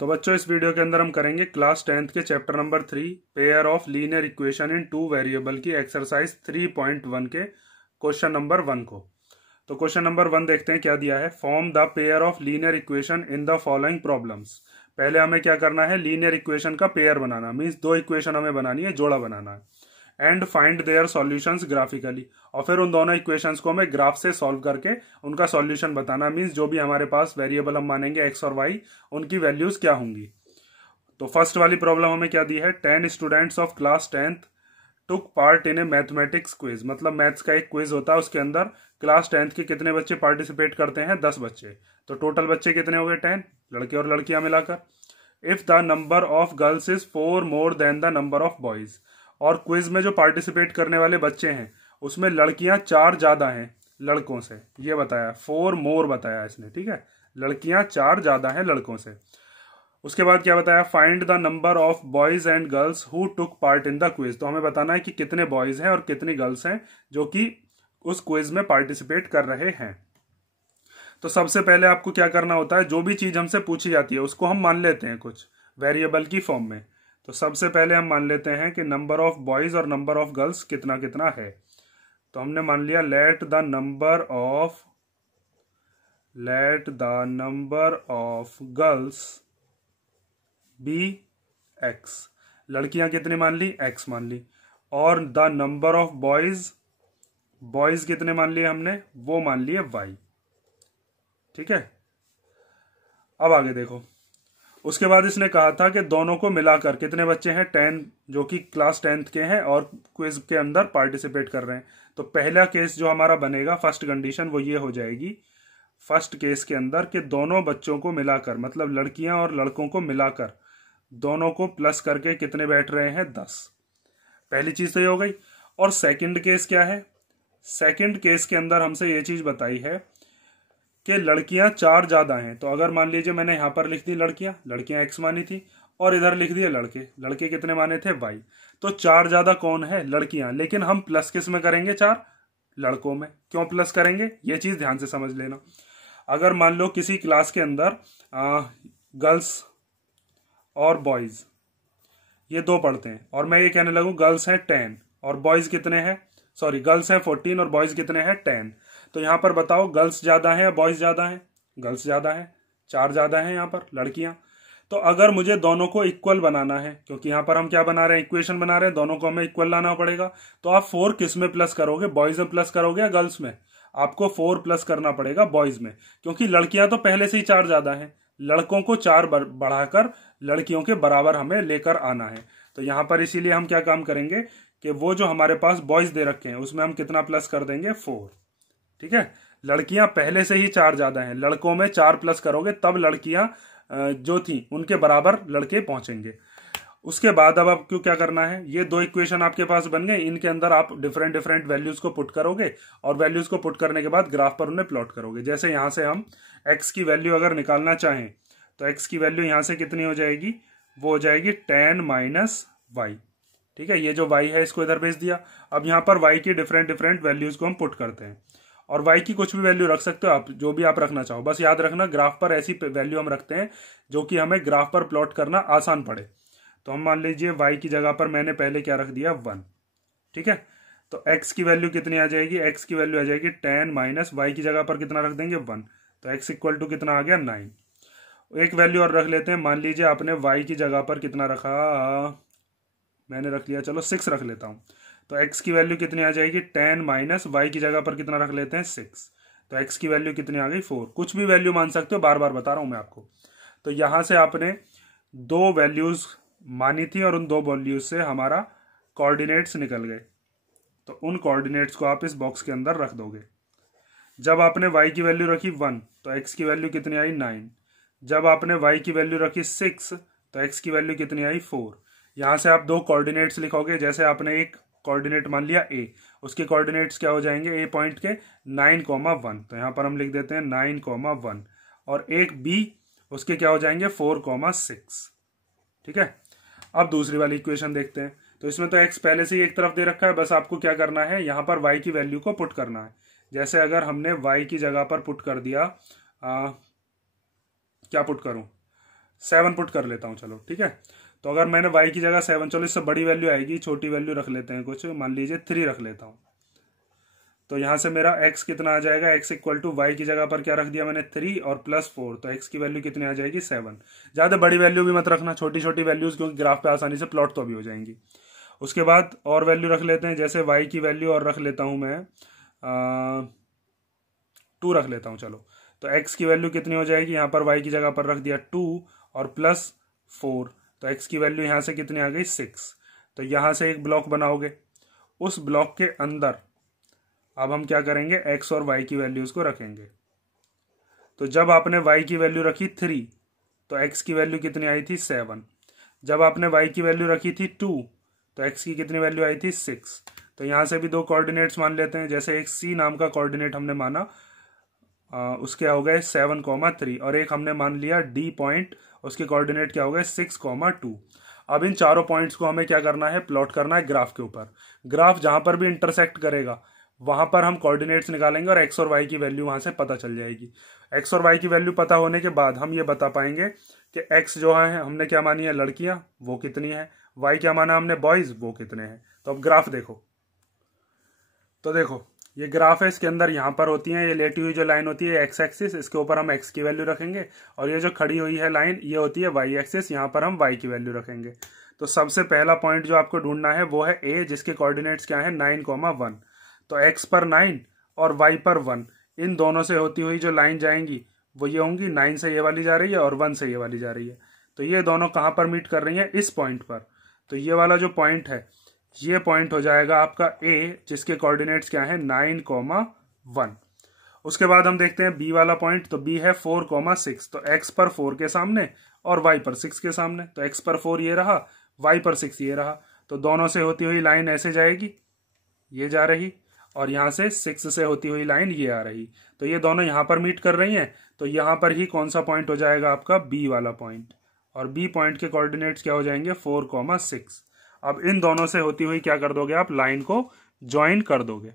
तो बच्चों इस वीडियो के अंदर हम करेंगे क्लास 10th के chapter number 3 pair of linear equation in two variable की एक्सरसाइज 3.1 के क्वेश्चन नंबर 1 को। तो क्वेश्चन नंबर 1 देखते हैं क्या दिया है। Form the pair of linear equation in the following problems. पहले हमें क्या करना है, लीनियर इक्वेशन का पेयर बनाना, मीन्स दो इक्वेशन हमें बनानी है, जोड़ा बनाना है। And find their solutions graphically, और फिर उन दोनों इक्वेशंस को हमें ग्राफ से सॉल्व करके उनका सॉल्यूशन बताना, मीन्स जो भी हमारे पास वेरिएबल हम मानेंगे एक्स और वाई, उनकी वैल्यूज क्या होंगी। तो फर्स्ट वाली प्रॉब्लम हमें क्या दी है, 10 students of class 10th took part in A mathematics quiz. मतलब मैथ्स का एक क्विज होता है, उसके अंदर क्लास 10th के कितने बच्चे पार्टिसिपेट करते हैं, 10 बच्चे। तो टोटल बच्चे कितने हो गए, 10, लड़के और लड़कियां मिलाकर। If the number of girls is 4 more than the number of boys, और क्विज में जो पार्टिसिपेट करने वाले बच्चे हैं उसमें लड़कियां 4 ज्यादा हैं लड़कों से, ये बताया, 4 मोर बताया इसने, ठीक है, लड़कियां 4 ज्यादा हैं लड़कों से। उसके बाद क्या बताया, find the number of boys and girls who took part in the quiz. तो हमें बताना है कि कितने बॉयज हैं और कितनी गर्ल्स हैं जो कि उस क्विज में पार्टिसिपेट कर रहे हैं। तो सबसे पहले आपको क्या करना होता है, जो भी चीज हमसे पूछी जाती है उसको हम मान लेते हैं कुछ वेरिएबल की फॉर्म में। तो सबसे पहले हम मान लेते हैं कि नंबर ऑफ बॉयज और नंबर ऑफ गर्ल्स कितना कितना है। तो हमने मान लिया let the number of girls be X. लड़कियां कितनी मान ली, एक्स मान ली। और द नंबर ऑफ बॉयज कितने मान लिए हमने, वो मान लिए वाई। ठीक है, अब आगे देखो। उसके बाद इसने कहा था कि दोनों को मिलाकर कितने बच्चे हैं, 10, जो कि क्लास 10th के हैं और क्विज के अंदर पार्टिसिपेट कर रहे हैं। तो पहला केस जो हमारा बनेगा, फर्स्ट कंडीशन, वो ये हो जाएगी फर्स्ट केस के अंदर कि दोनों बच्चों को मिलाकर, मतलब लड़कियां और लड़कों को मिलाकर दोनों को प्लस करके कितने बैठ रहे हैं, 10। पहली चीज तो ये हो गई। और सेकंड केस क्या है, सेकंड केस के अंदर हमसे ये चीज बताई है कि लड़कियां 4 ज्यादा हैं। तो अगर मान लीजिए मैंने यहां पर लिख दी लड़कियां एक्स मानी थी, और इधर लिख दिए लड़के कितने माने थे, वाई। तो 4 ज्यादा कौन है, लड़कियां। लेकिन हम प्लस किस में करेंगे, 4 लड़कों में। क्यों प्लस करेंगे, ये चीज ध्यान से समझ लेना। अगर मान लो किसी क्लास के अंदर गर्ल्स और बॉयज ये दो पढ़ते हैं, और मैं ये कहने लगूं गर्ल्स हैं 10 और बॉयज कितने हैं, सॉरी गर्ल्स हैं 14 और बॉयज कितने हैं, 10। तो यहां पर बताओ गर्ल्स ज्यादा है या बॉयज ज्यादा है, गर्ल्स ज्यादा है, 4 ज्यादा है यहां पर लड़कियां। तो अगर मुझे दोनों को इक्वल बनाना है, क्योंकि यहां पर हम क्या बना रहे हैं, इक्वेशन बना रहे हैं, दोनों को हमें इक्वल लाना पड़ेगा। तो आप 4 किस में प्लस करोगे, बॉयज में प्लस करोगे या गर्ल्स में। आपको 4 प्लस करना पड़ेगा बॉयज में, क्योंकि लड़कियां तो पहले से ही 4 ज्यादा है, लड़कों को 4 बढ़ाकर लड़कियों के बराबर हमें लेकर आना है। तो यहां पर इसीलिए हम क्या काम करेंगे कि वो जो हमारे पास बॉयज दे रखे हैं उसमें हम कितना प्लस कर देंगे, 4। ठीक है, लड़कियां पहले से ही 4 ज्यादा हैं, लड़कों में 4 प्लस करोगे तब लड़कियां जो थी उनके बराबर लड़के पहुंचेंगे। उसके बाद अब आपको क्या करना है, ये दो इक्वेशन आपके पास बन गए, इनके अंदर आप डिफरेंट डिफरेंट वैल्यूज को पुट करोगे, और वैल्यूज को पुट करने के बाद ग्राफ पर उन्हें प्लॉट करोगे। जैसे यहां से हम एक्स की वैल्यू अगर निकालना चाहें तो एक्स की वैल्यू यहां से कितनी हो जाएगी, वो हो जाएगी 10 माइनस वाई। ठीक है, ये जो y है इसको इधर भेज दिया। अब यहाँ पर y की डिफरेंट डिफरेंट वैल्यूज को हम पुट करते हैं, और y की कुछ भी वैल्यू रख सकते हो आप, जो भी आप रखना चाहो। बस याद रखना ग्राफ पर ऐसी वैल्यू हम रखते हैं जो कि हमें ग्राफ पर प्लॉट करना आसान पड़े। तो हम मान लीजिए y की जगह पर मैंने पहले क्या रख दिया, 1। ठीक है, तो x की वैल्यू कितनी आ जाएगी, x की वैल्यू आ जाएगी 10 माइनस y की जगह पर कितना रख देंगे, 1। तो x इक्वल टू कितना आ गया, 9। एक वैल्यू और रख लेते हैं, मान लीजिए आपने y की जगह पर कितना रखा, मैंने रख लिया, चलो 6 रख लेता हूं। तो x की वैल्यू कितनी आ जाएगी, 10 माइनस y की जगह पर कितना रख लेते हैं, 6। तो x की वैल्यू कितनी आ गई, 4। कुछ भी वैल्यू मान सकते हो, बार बार बता रहा हूं मैं आपको। तो यहां से आपने 2 वैल्यूज मानी थी और उन 2 वैल्यूज से हमारा कोऑर्डिनेट्स निकल गए। तो उन कोऑर्डिनेट्स को आप इस बॉक्स के अंदर रख दोगे। जब आपने y की वैल्यू रखी 1 तो x की वैल्यू कितनी आई, 9। जब आपने y की वैल्यू रखी 6 तो x की वैल्यू कितनी आई, 4। यहां से आप 2 कोऑर्डिनेट्स लिखोगे। जैसे आपने एक कोऑर्डिनेट मान लिया a, उसके कोऑर्डिनेट्स क्या हो जाएंगे, a पॉइंट के 9,1। तो यहां पर हम लिख देते हैं 9,1, और एक b उसके क्या हो जाएंगे, 4,6। ठीक है, अब दूसरी वाली इक्वेशन देखते हैं। तो इसमें तो x पहले से ही एक तरफ दे रखा है, बस आपको क्या करना है, यहां पर y की वैल्यू को पुट करना है। जैसे अगर हमने y की जगह पर पुट कर दिया, क्या पुट करूं, 7 पुट कर लेता हूँ, चलो ठीक है। तो अगर मैंने y की जगह 7, चलो इससे बड़ी वैल्यू आएगी, छोटी वैल्यू रख लेते हैं कुछ, मान लीजिए 3 रख लेता हूँ। तो यहाँ से मेरा x कितना आ जाएगा, x इक्वल टू वाई की जगह पर क्या रख दिया मैंने 3 और +4, तो x की वैल्यू कितनी आ जाएगी 7। ज़्यादा बड़ी वैल्यू भी मत रखना, छोटी छोटी वैल्यूज, क्योंकि ग्राफ पे आसानी से प्लॉट तो भी हो जाएंगी। उसके बाद और वैल्यू रख लेते हैं, जैसे y की वैल्यू और रख लेता हूँ मैं 2 रख लेता हूँ, चलो। तो x की वैल्यू कितनी हो जाएगी, यहाँ पर y की जगह पर रख दिया 2 और +4, तो x की वैल्यू यहाँ से कितनी आ गई 6। तो यहाँ से एक ब्लॉक बनाओगे, उस ब्लॉक के अंदर अब हम क्या करेंगे, x और y की वैल्यूज को रखेंगे। तो जब आपने y की वैल्यू रखी 3 तो x की वैल्यू कितनी आई थी 7। जब आपने y की वैल्यू रखी थी 2 तो x की कितनी वैल्यू आई थी 6। तो यहां से भी दो कोऑर्डिनेट्स मान लेते हैं, जैसे एक c नाम का कोऑर्डिनेट हमने माना, उसके हो गए 7,3 और एक हमने मान लिया d पॉइंट, उसके कोऑर्डिनेट क्या हो गए 6,2। अब इन चारों पॉइंट्स को हमें क्या करना है, प्लॉट करना है ग्राफ के ऊपर। ग्राफ जहां पर भी इंटरसेक्ट करेगा वहां पर हम कोऑर्डिनेट्स निकालेंगे और x और y की वैल्यू वहां से पता चल जाएगी। x और y की वैल्यू पता होने के बाद हम ये बता पाएंगे कि x जो है हमने क्या मानी है लड़कियां, वो कितनी है, y क्या माना हमने बॉयज, वो कितने हैं। तो अब ग्राफ देखो, तो देखो ये ग्राफ है, इसके अंदर यहाँ पर होती है ये लेटी हुई जो लाइन होती है x एक्सिस, इसके ऊपर हम x की वैल्यू रखेंगे, और ये जो खड़ी हुई है लाइन ये होती है y एक्सिस, यहाँ पर हम y की वैल्यू रखेंगे। तो सबसे पहला पॉइंट जो आपको ढूंढना है वो है a, जिसके कोऑर्डिनेट्स क्या है 9,1। तो x पर 9 और y पर 1, इन दोनों से होती हुई जो लाइन जाएंगी वो ये होंगी, 9 से ये वाली जा रही है और 1 से ये वाली जा रही है। तो ये दोनों कहाँ पर मीट कर रही हैं, इस पॉइंट पर। तो ये वाला जो पॉइंट है ये पॉइंट हो जाएगा आपका a, जिसके कोऑर्डिनेट्स क्या है 9,1। उसके बाद हम देखते हैं b वाला पॉइंट, तो b है 4,6। तो x पर 4 के सामने और y पर 6 के सामने, तो x पर 4 ये रहा, y पर 6 ये रहा। तो दोनों से होती हुई लाइन ऐसे जाएगी, ये जा रही, और यहाँ से 6 से होती हुई लाइन ये आ रही। तो ये दोनों यहाँ पर मीट कर रही हैं, तो यहाँ पर ही कौन सा पॉइंट हो जाएगा आपका b वाला पॉइंट, और b पॉइंट के कोऑर्डिनेट्स क्या हो जाएंगे 4,6। अब इन दोनों से होती हुई क्या कर दोगे आप, लाइन को ज्वाइन कर दोगे।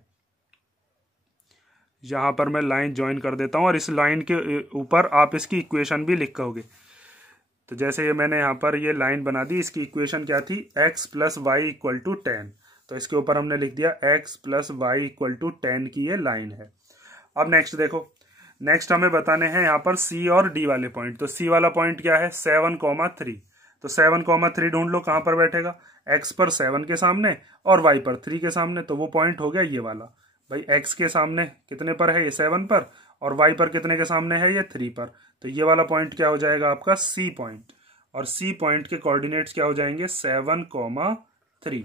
यहां पर मैं लाइन ज्वाइन कर देता हूं और इस लाइन के ऊपर आप इसकी इक्वेशन भी लिखोगे। तो जैसे ये मैंने यहाँ पर ये लाइन बना दी, इसकी इक्वेशन क्या थी, x + y = 10। तो इसके ऊपर हमने लिख दिया x + y = 10 की ये लाइन है। अब नेक्स्ट देखो, नेक्स्ट हमें बताने हैं यहाँ पर c और d वाले पॉइंट। तो c वाला पॉइंट क्या है 7,3। तो 7,3 ढूंढ लो कहां पर बैठेगा, x पर 7 के सामने और y पर 3 के सामने। तो वो पॉइंट हो गया ये वाला, भाई x के सामने कितने पर है ये 7 पर, और y पर कितने के सामने है ये 3 पर। तो ये वाला पॉइंट क्या हो जाएगा आपका c पॉइंट, और c पॉइंट के कोऑर्डिनेट्स क्या हो जाएंगे 7,3।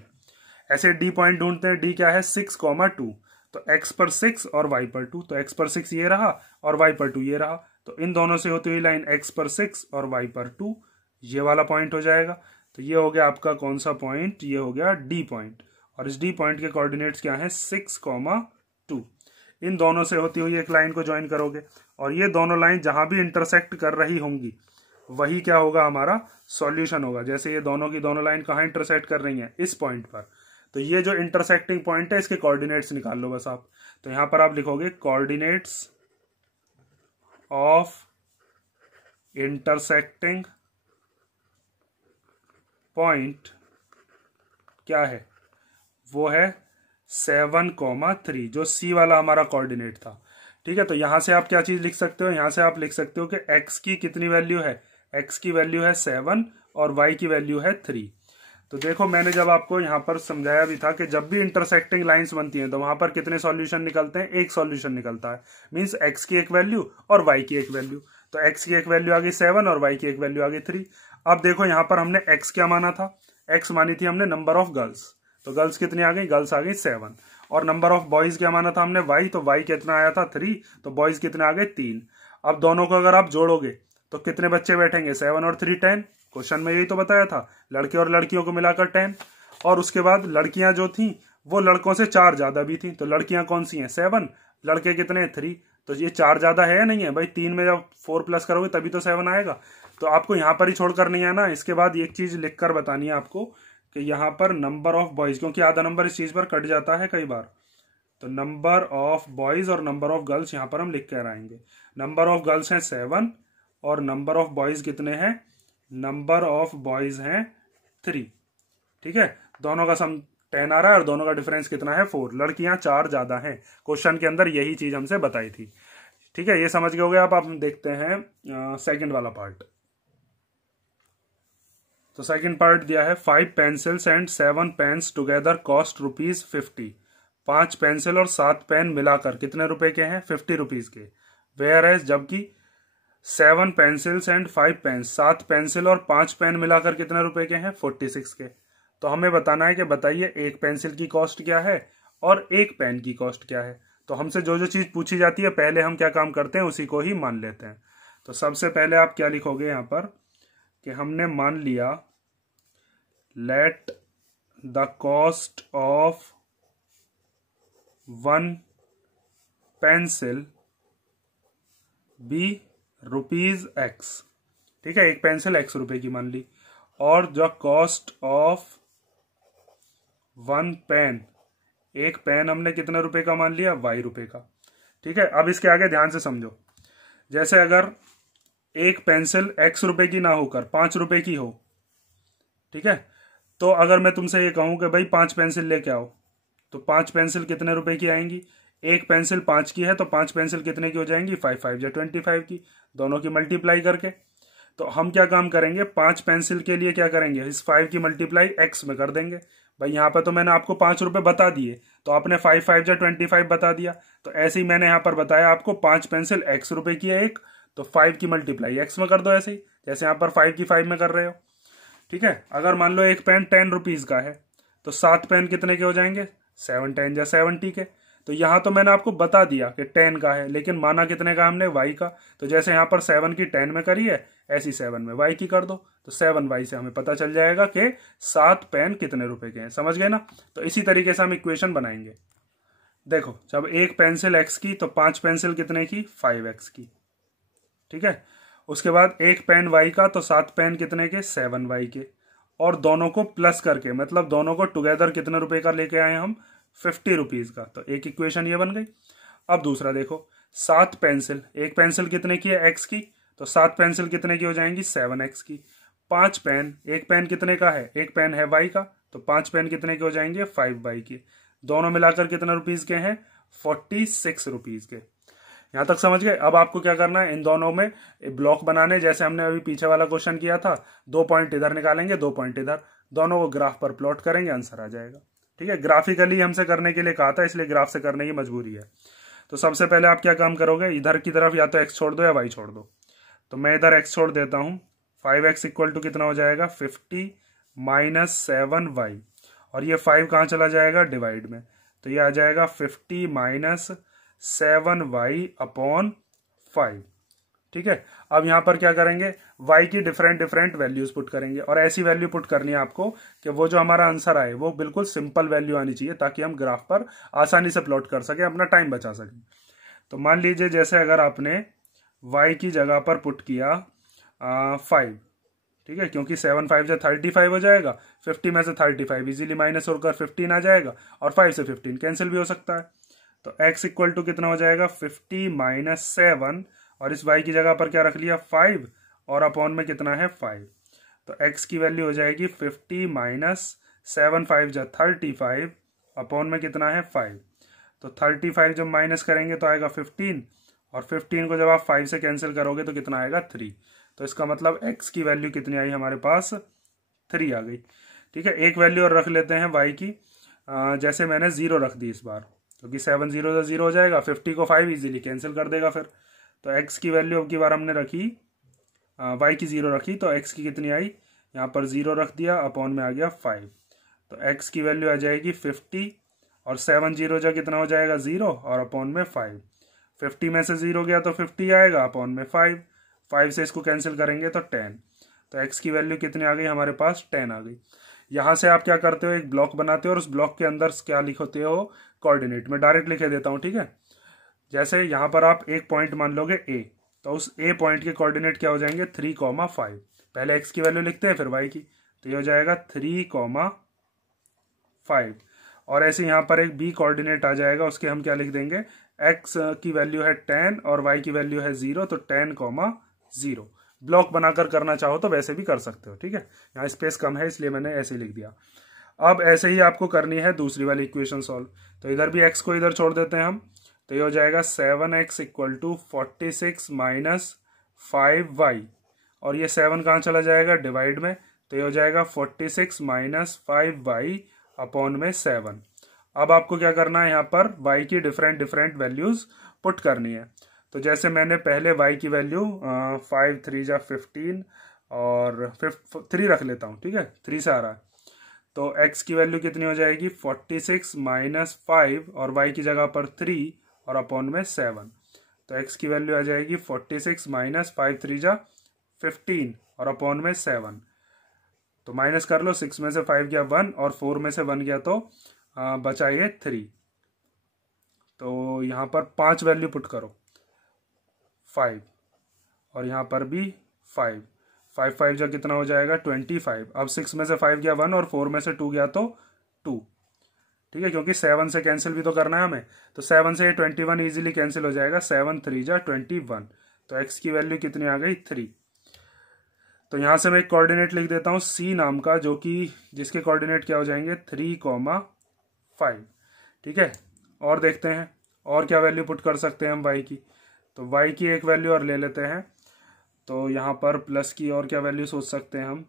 ऐसे d पॉइंट ढूंढते हैं, d क्या है 6,2। तो x पर 6 और y पर 2, तो x पर 6 ये रहा और y पर 2 ये रहा। तो इन दोनों से होती हुई लाइन x पर 6 और y पर 2, ये वाला पॉइंट हो जाएगा। तो ये हो गया आपका कौन सा पॉइंट, ये हो गया d पॉइंट, और इस d पॉइंट के कोऑर्डिनेट्स क्या है 6,2। इन दोनों से होती हुई एक लाइन को ज्वाइन करोगे, और ये दोनों लाइन जहां भी इंटरसेक्ट कर रही होंगी वही क्या होगा हमारा सॉल्यूशन होगा। जैसे ये दोनों की दोनों लाइन कहाँ इंटरसेक्ट कर रही हैं, इस पॉइंट पर। तो ये जो इंटरसेक्टिंग पॉइंट है इसके कोऑर्डिनेट्स निकाल लो बस आप। तो यहां पर आप लिखोगे कोऑर्डिनेट्स ऑफ इंटरसेक्टिंग पॉइंट क्या है, वो है 7,3, जो c वाला हमारा कोऑर्डिनेट था। ठीक है, तो यहां से आप क्या चीज लिख सकते हो, यहां से आप लिख सकते हो कि x की कितनी वैल्यू है, x की वैल्यू है 7 और y की वैल्यू है 3। तो देखो मैंने जब आपको यहाँ पर समझाया भी था कि जब भी इंटरसेक्टिंग लाइंस बनती हैं तो वहां पर कितने सॉल्यूशन निकलते हैं, एक सॉल्यूशन निकलता है। मींस x की एक वैल्यू और y की एक वैल्यू। तो x की एक वैल्यू आ गई 7 और y की एक वैल्यू आ गई 3। अब देखो यहाँ पर हमने x क्या माना था, x मानी थी हमने नंबर ऑफ गर्ल्स। तो गर्ल्स कितनी आ गई, गर्ल्स आ गई 7। और नंबर ऑफ बॉयज क्या माना था हमने y, तो y कितना आया था 3, तो बॉयज कितने आ गए 3। अब दोनों को अगर आप जोड़ोगे तो कितने बच्चे बैठेंगे, 7 और 3 10। क्वेश्चन में यही तो बताया था, लड़के और लड़कियों को मिलाकर 10। और उसके बाद लड़कियां जो थी वो लड़कों से 4 ज्यादा भी थी। तो लड़कियां कौन सी हैं 7, लड़के कितने 3। तो ये 4 ज्यादा है या नहीं है भाई, 3 में जब 4 प्लस करोगे तभी तो 7 आएगा। तो आपको यहाँ पर ही छोड़कर नहीं आना। इसके बाद एक चीज लिखकर बतानी है आपको कि यहाँ पर नंबर ऑफ बॉयज, क्योंकि आधा नंबर इस चीज पर कट जाता है कई बार, तो नंबर ऑफ बॉयज और नंबर ऑफ गर्ल्स यहाँ पर हम लिख कर आएंगे। नंबर ऑफ गर्ल्स हैं 7 और नंबर ऑफ बॉयज कितने हैं नंबर ऑफ बॉयज हैं 3। ठीक है, दोनों का सम 10 आ रहा है और दोनों का डिफरेंस कितना है 4। लड़कियां 4 ज्यादा हैं। क्वेश्चन के अंदर यही चीज हमसे बताई थी। ठीक है, ये समझ गए हो गए आप देखते हैं सेकंड वाला पार्ट। तो सेकंड पार्ट दिया है 5 pencils and 7 pens together cost ₹50। 5 pencil और 7 पेन मिलाकर कितने रुपए के हैं? 50 रुपीज के। वेयर एज जबकि 7 पेंसिल्स एंड 5 पेन्स, 7 पेंसिल और 5 पेन मिलाकर कितने रुपए के हैं? 46 के। तो हमें बताना है कि बताइए एक पेंसिल की कॉस्ट क्या है और एक पेन की कॉस्ट क्या है। तो हमसे जो जो चीज पूछी जाती है पहले हम क्या काम करते हैं उसी को ही मान लेते हैं। तो सबसे पहले आप क्या लिखोगे यहां पर कि हमने मान लिया let the cost of 1 pencil be ₹X। ठीक है, एक पेंसिल X रुपए की मान ली, और जो कॉस्ट ऑफ 1 पेन, एक पेन हमने कितने रुपए का मान लिया? Y रुपए का। ठीक है, अब इसके आगे ध्यान से समझो। जैसे अगर एक पेंसिल X रुपए की ना होकर 5 रुपए की हो, ठीक है, तो अगर मैं तुमसे ये कहूं कि भाई 5 पेंसिल लेके आओ, तो 5 पेंसिल कितने रुपए की आएंगी? एक पेंसिल 5 की है तो 5 पेंसिल कितने की हो जाएंगी? 5 5 या 25 की, दोनों की मल्टीप्लाई करके। तो हम क्या काम करेंगे, 5 पेंसिल के लिए क्या करेंगे, इस 5 की मल्टीप्लाई X में कर देंगे। भाई यहाँ पर तो मैंने आपको 5 रुपए बता दिए, तो आपने 5 5 या 25 बता दिया। तो ऐसे ही मैंने यहाँ पर बताया आपको 5 पेंसिल X रुपए की है एक, तो 5 की मल्टीप्लाई X में कर दो, ऐसे ही जैसे यहाँ पर 5 की 5 में कर रहे हो। ठीक है, अगर मान लो एक पेन 10 रुपीज का है, तो 7 पेन कितने के हो जाएंगे? 7 10 या 70 के। तो यहां तो मैंने आपको बता दिया कि 10 का है, लेकिन माना कितने का हमने? Y का। तो जैसे यहां पर 7 की 10 में करी है, ऐसी 7 में Y की कर दो, तो 7Y से हमें पता चल जाएगा कि 7 पेन कितने रुपए के हैं। समझ गए ना? तो इसी तरीके से हम इक्वेशन बनाएंगे। देखो, जब एक पेंसिल X की तो 5 पेंसिल कितने की? 5X की। ठीक है, उसके बाद एक पेन Y का तो 7 पेन कितने के? 7Y के। और दोनों को प्लस करके, मतलब दोनों को टुगेदर कितने रुपए का लेके आए हम? 50 रुपीज का। तो एक इक्वेशन ये बन गई। अब दूसरा देखो, 7 पेंसिल, एक पेंसिल कितने की है? X की, तो 7 पेंसिल कितने की हो जाएंगी? 7X की। 5 पेन, एक पेन कितने का है? एक पेन है Y का, तो 5 पेन कितने के हो जाएंगे? 5Y के। दोनों मिलाकर कितने रुपीज के हैं? 46 रुपीज के। यहां तक समझ गए? अब आपको क्या करना है, इन दोनों में ब्लॉक बनाने, जैसे हमने अभी पीछे वाला क्वेश्चन किया था। 2 पॉइंट इधर निकालेंगे, 2 पॉइंट इधर, दोनों को ग्राफ पर प्लॉट करेंगे, आंसर आ जाएगा। ठीक है, ग्राफिकली हमसे करने के लिए कहा था, इसलिए ग्राफ से करने की मजबूरी है। तो सबसे पहले आप क्या काम करोगे, इधर की तरफ या तो X छोड़ दो या Y छोड़ दो। तो मैं इधर X छोड़ देता हूं। 5X इक्वल टू कितना हो जाएगा? 50 माइनस 7Y, और ये 5 कहां चला जाएगा? डिवाइड में। तो ये आ जाएगा 50 माइनस 7Y अपॉन 5। ठीक है, अब यहां पर क्या करेंगे, Y की डिफरेंट डिफरेंट वैल्यूज पुट करेंगे, और ऐसी वैल्यू पुट करनी है आपको कि वो जो हमारा आंसर आए वो बिल्कुल सिंपल वैल्यू आनी चाहिए, ताकि हम ग्राफ पर आसानी से प्लॉट कर सके, अपना टाइम बचा सके। तो मान लीजिए जैसे अगर आपने Y की जगह पर पुट किया 5, ठीक है, क्योंकि 7 5 से 35 हो जाएगा, 50 में से 35 इजीली माइनस होकर 15 आ जाएगा, और 5 से 15 कैंसिल भी हो सकता है। तो x इक्वल टू कितना हो जाएगा? 50 माइनस 7, और इस y की जगह पर क्या रख लिया? 5, और अपॉन में कितना है? 5। तो x की वैल्यू हो जाएगी 50 माइनस 7 5 जा 35, अपॉन में कितना है? 5। तो 35 जब माइनस करेंगे तो आएगा 15, और 15 को जब आप 5 से कैंसिल करोगे तो कितना आएगा? 3। तो इसका मतलब x की वैल्यू कितनी आई हमारे पास? 3 आ गई। ठीक है, एक वैल्यू और रख लेते हैं y की, जैसे मैंने 0 रख दी इस बार, क्योंकि 7 0 0 हो जाएगा, 50 को 5 इजीली कैंसिल कर देगा फिर। तो x की वैल्यू अब की बार हमने रखी, y की 0 रखी, तो x की कितनी आई? यहाँ पर 0 रख दिया, अपॉन में आ गया 5। तो x की वैल्यू आ जाएगी 50, और 7 0 जा कितना हो जाएगा? 0, और अपॉन में 5। 50 में से 0 गया तो 50 आएगा, अपॉन में 5। 5 से इसको कैंसिल करेंगे तो 10। तो x की वैल्यू कितनी आ गई हमारे पास? 10 आ गई। यहां से आप क्या करते हो, एक ब्लॉक बनाते हो, और उस ब्लॉक के अंदर क्या लिखते हो? कोऑर्डिनेट। में डायरेक्ट लिखे देता हूं, ठीक है। जैसे यहां पर आप एक पॉइंट मान लोगे A, तो उस A पॉइंट के कोऑर्डिनेट क्या हो जाएंगे? 3, 5। पहले x की वैल्यू लिखते हैं फिर y की, तो ये हो जाएगा 3, 5। और ऐसे यहां पर एक B कोऑर्डिनेट आ जाएगा, उसके हम क्या लिख देंगे? x की वैल्यू है 10 और y की वैल्यू है 0, तो 10, 0। ब्लॉक बनाकर करना चाहो तो वैसे भी कर सकते हो, ठीक है। यहाँ स्पेस कम है इसलिए मैंने ऐसे ही लिख दिया। अब ऐसे ही आपको करनी है दूसरी वाली इक्वेशन सॉल्व। तो इधर भी x को इधर छोड़ देते हैं हम, तो ये हो जाएगा 7x equal to 46 minus 5y, और ये 7 कहाँ चला जाएगा डिवाइड में, तो ये हो जाएगा 46 माइनस 5y अपॉन में 7। अब आपको क्या करना है, यहाँ पर y की डिफरेंट वैल्यूज पुट करनी है। तो जैसे मैंने पहले y की वैल्यू 5 3 जा 15 और 3 रख लेता हूँ, ठीक है, 3 से आ रहा है। तो x की वैल्यू कितनी हो जाएगी 46 माइनस 5 और y की जगह पर 3 और अपॉन में 7। तो x की वैल्यू आ जाएगी 46 माइनस 5 3 जा 15 और अपॉन में 7। तो माइनस कर लो, 6 में से 5 गया 1 और 4 में से 1 गया तो बचा ये 3। तो यहाँ पर 5 वैल्यू पुट करो, 5 और यहाँ पर भी 5, 5 5 जा कितना हो जाएगा 25। अब 6 में से 5 गया 1 और 4 में से 2 गया तो 2, ठीक है, क्योंकि 7 से कैंसिल भी तो करना है हमें। तो 7 से ये 21 इजीली कैंसिल हो जाएगा, 7 3 जा 21। तो x की वैल्यू कितनी आ गई 3। तो यहां से मैं एक कोऑर्डिनेट लिख देता हूं c नाम का, जो कि जिसके कोऑर्डिनेट क्या हो जाएंगे 3,5, ठीक है। और देखते हैं और क्या वैल्यू पुट कर सकते हैं हम y की। तो y की एक वैल्यू और ले लेते हैं। तो यहाँ पर प्लस की और क्या वैल्यू सोच सकते हैं हम,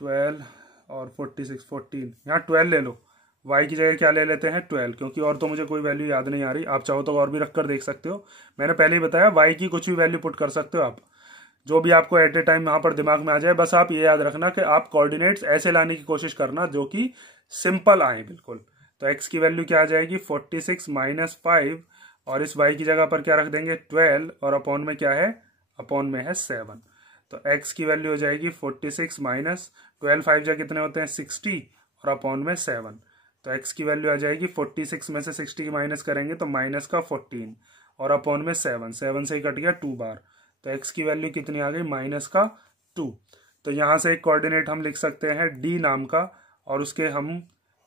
12 और 46 14, यहाँ 12 ले लो। y की जगह क्या ले लेते हैं 12, क्योंकि और तो मुझे कोई वैल्यू याद नहीं आ रही। आप चाहो तो और भी रखकर देख सकते हो, मैंने पहले ही बताया y की कुछ भी वैल्यू पुट कर सकते हो आप, जो भी आपको एट ए टाइम यहाँ पर दिमाग में आ जाए। बस आप ये याद रखना कि आप कोऑर्डिनेट्स ऐसे लाने की कोशिश करना जो कि सिंपल आए बिल्कुल। तो x की वैल्यू क्या आ जाएगी 46 माइनस 5 और इस y की जगह पर क्या रख देंगे 12 और अपॉन में क्या है, अपॉन में है 7। तो x की वैल्यू हो जाएगी 46 माइनस 12, 5 जा कितने होते हैं 60 और अपॉन में 7। तो x की वैल्यू आ जाएगी 46 में से 60 की माइनस करेंगे तो माइनस का 14 और अपॉन में 7, 7 से ही कट गया 2 बार। तो x की वैल्यू कितनी आ गई माइनस का 2। तो यहाँ से एक कोऑर्डिनेट हम लिख सकते हैं d नाम का, और उसके हम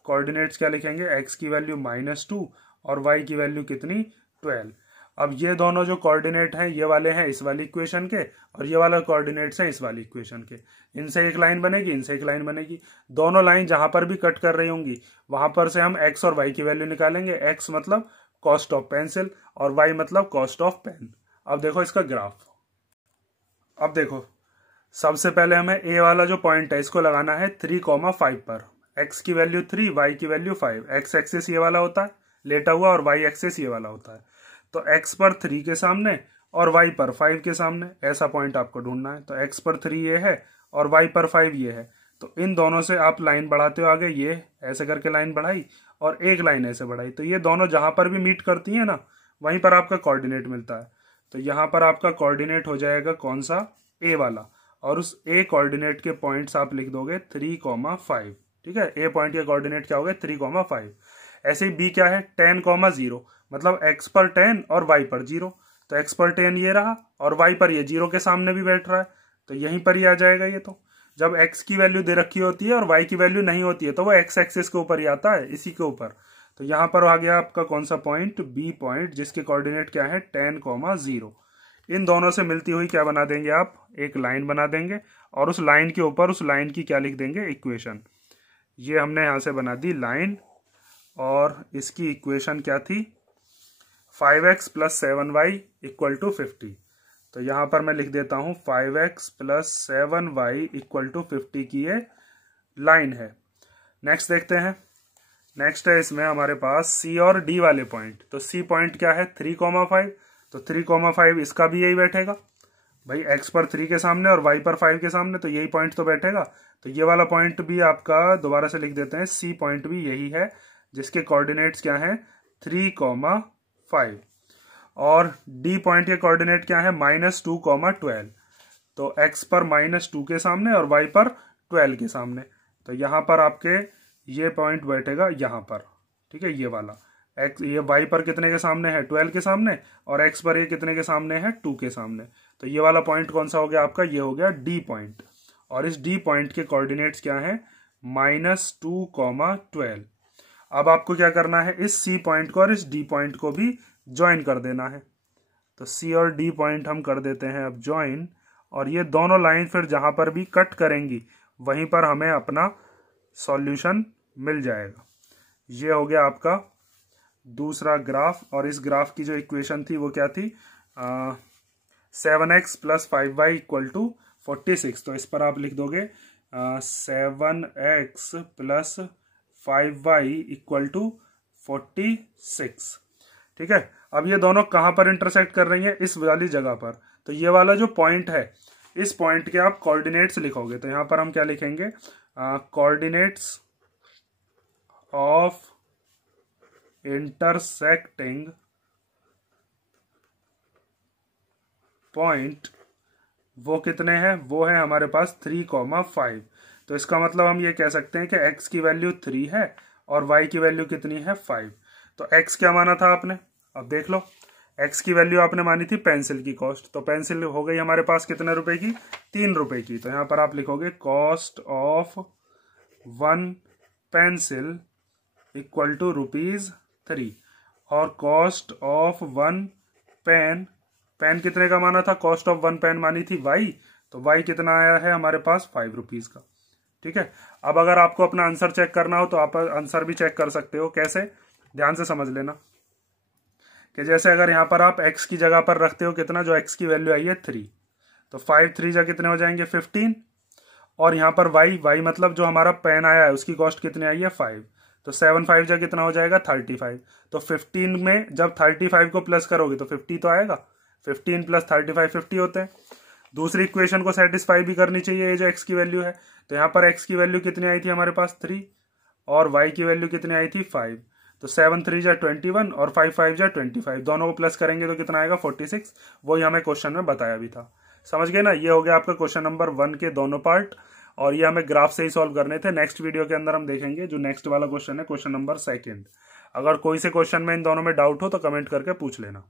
कोऑर्डिनेट्स क्या लिखेंगे, x की वैल्यू -2 और y की वैल्यू कितनी 12। अब ये दोनों जो कोऑर्डिनेट हैं ये वाले हैं इस वाली इक्वेशन के, और ये वाला कोऑर्डिनेट्स हैं इस वाली इक्वेशन के। इनसे एक लाइन बनेगी, इनसे एक लाइन बनेगी। दोनों लाइन जहां पर भी कट कर रही होंगी वहां पर से हम x और y की वैल्यू निकालेंगे। x मतलब कॉस्ट ऑफ पेंसिल और y मतलब कॉस्ट ऑफ पेन। अब देखो इसका ग्राफ। अब देखो सबसे पहले हमें a वाला जो पॉइंट है इसको लगाना है 3,5 पर। x की वैल्यू 3, y की वैल्यू 5। x एक्सिस ये वाला होता है लेटा हुआ और y एक्सिस ये वाला होता है। तो x पर 3 के सामने और y पर 5 के सामने ऐसा पॉइंट आपको ढूंढना है। तो x पर 3 ये है और y पर 5 ये है। तो इन दोनों से आप लाइन बढ़ाते हो आगे, ये ऐसे करके लाइन बढ़ाई और एक लाइन ऐसे बढ़ाई। तो ये दोनों जहां पर भी मीट करती है ना वहीं पर आपका कोऑर्डिनेट मिलता है। तो यहाँ पर आपका कोऑर्डिनेट हो जाएगा कौन सा, a वाला, और उस a कोऑर्डिनेट के पॉइंट्स आप लिख दोगे 3,5, ठीक है। a पॉइंट के कोऑर्डिनेट क्या हो गए 3,5। ऐसे ही b क्या है 10,0, मतलब x पर 10 और y पर 0। तो x पर 10 ये रहा और y पर ये 0 के सामने भी बैठ रहा है, तो यहीं पर ही आ जाएगा ये। तो जब x की वैल्यू दे रखी होती है और y की वैल्यू नहीं होती है तो वो x एक्सिस के ऊपर ही आता है, इसी के ऊपर। तो यहाँ पर आ गया आपका कौन सा पॉइंट, b पॉइंट, जिसके कोऑर्डिनेट क्या है 10,0। इन दोनों से मिलती हुई क्या बना देंगे आप, एक लाइन बना देंगे, और उस लाइन के ऊपर उस लाइन की क्या लिख देंगे, इक्वेशन। ये हमने यहाँ से बना दी लाइन, और इसकी इक्वेशन क्या थी 5x + 7y = 50। तो यहाँ पर मैं लिख देता हूँ 5x + 7y = 50 की ये लाइन है। नेक्स्ट देखते हैं। नेक्स्ट है इसमें हमारे पास c और d वाले पॉइंट। तो c पॉइंट क्या है 3,5, तो 3,5 इसका भी यही बैठेगा भाई, x पर 3 के सामने और y पर 5 के सामने, तो यही पॉइंट तो बैठेगा। तो ये वाला पॉइंट भी आपका दोबारा से लिख देते हैं, c पॉइंट भी यही है जिसके कोऑर्डिनेट्स क्या हैं 3,5, और d पॉइंट के कोऑर्डिनेट क्या है -2,12। तो x पर -2 के सामने और y पर 12 के सामने। तो यहाँ पर आपके ये पॉइंट बैठेगा यहाँ पर, ठीक है, ये वाला। x ये y पर कितने के सामने है 12 के सामने, और x पर ये कितने के सामने है 2 के सामने। तो ये वाला पॉइंट कौन सा हो गया आपका, ये हो गया d पॉइंट, और इस d पॉइंट के कोऑर्डिनेट्स क्या है -2,12। अब आपको क्या करना है, इस c पॉइंट को और इस d पॉइंट को भी ज्वाइन कर देना है। तो सी और डी पॉइंट हम कर देते हैं अब ज्वाइन, और ये दोनों लाइन फिर जहां पर भी कट करेंगी वहीं पर हमें अपना सॉल्यूशन मिल जाएगा। ये हो गया आपका दूसरा ग्राफ, और इस ग्राफ की जो इक्वेशन थी वो क्या थी, 7x + 5y = 46। तो इस पर आप लिख दोगे 7x + 5y = 46। ठीक है, अब ये दोनों कहां पर इंटरसेक्ट कर रही हैं, इस वाली जगह पर। तो ये वाला जो पॉइंट है, इस पॉइंट के आप कोऑर्डिनेट्स लिखोगे। तो यहां पर हम क्या लिखेंगे, कोऑर्डिनेट्स ऑफ इंटरसेक्टिंग पॉइंट, वो कितने हैं, वो है हमारे पास 3,5। तो इसका मतलब हम ये कह सकते हैं कि x की वैल्यू 3 है और y की वैल्यू कितनी है, 5। तो x क्या माना था आपने, अब देख लो, x की वैल्यू आपने मानी थी पेंसिल की कॉस्ट। तो पेंसिल हो गई हमारे पास कितने रुपए की, 3 रुपए की। तो यहां पर आप लिखोगे कॉस्ट ऑफ 1 पेंसिल = ₹3, और कॉस्ट ऑफ 1 पेन, पेन कितने का माना था, कॉस्ट ऑफ 1 पेन मानी थी y, तो y कितना आया है हमारे पास, 5 रुपीज का। ठीक है, अब अगर आपको अपना आंसर चेक करना हो तो आप आंसर भी चेक कर सकते हो। कैसे, ध्यान से समझ लेना कि जैसे अगर यहां पर आप x की जगह पर रखते हो कितना, जो x की वैल्यू आई है 3, तो 5 3 जा कितने हो जाएंगे, 15, और यहां पर y मतलब जो हमारा पेन आया है उसकी कॉस्ट कितनी आई है, 5, तो 7 5 जा कितना हो जाएगा, 35। तो 15 में जब 35 को प्लस करोगे तो 50 तो आएगा, 15 + 35 50 होते हैं। दूसरी इक्वेशन को सेटिस्फाई भी करनी चाहिए, ये जो x की वैल्यू है। तो यहाँ पर x की वैल्यू कितनी आई थी हमारे पास, 3, और y की वैल्यू कितनी आई थी, 5। तो 7 3 जा 21 और 5 5 जा 25, दोनों को प्लस करेंगे तो कितना आएगा, 46। वही हमें क्वेश्चन में बताया भी था। समझ गए ना, ये हो गया आपका क्वेश्चन नंबर 1 के दोनों पार्ट, और ये हमें ग्राफ से ही सॉल्व करने थे। नेक्स्ट वीडियो के अंदर हम देखेंगे जो नेक्स्ट वाला क्वेश्चन है, क्वेश्चन नंबर 2। अगर कोई से क्वेश्चन में इन दोनों में डाउट हो तो कमेंट करके पूछ लेना।